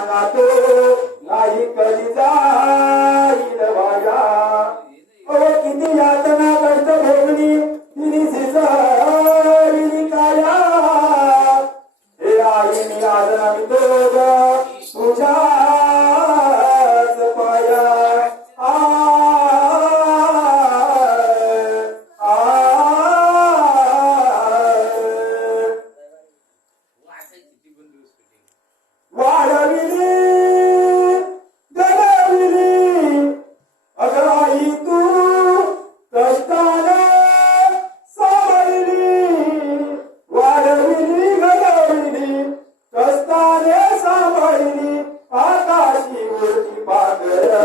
माना तो नाही कधी जाईल वाया किती यातना कष्ट भोगली तिने सिसळली काया हे आई मी आज आम्ही दोघं तुझ्याच पाया वाढविली गडविली अगं आई तू कष्टाने सांभाळली वाढविली गडविली कष्टाने सांभाळली आकाशी वरती पाकर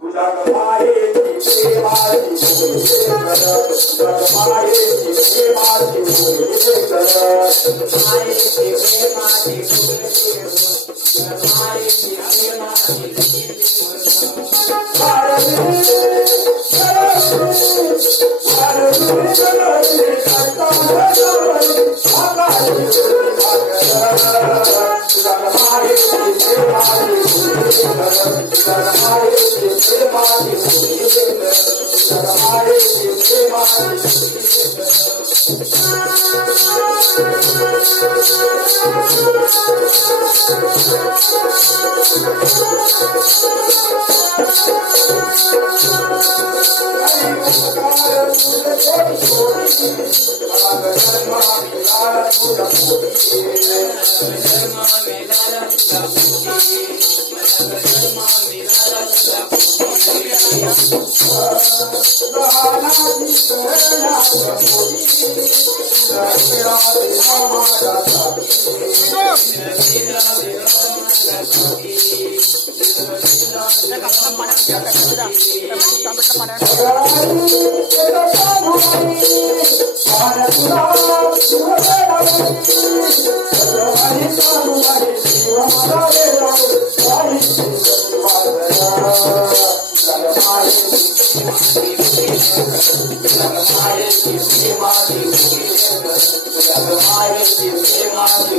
तुझ्या मायेची प्रेमाची मायेची प्रेमाची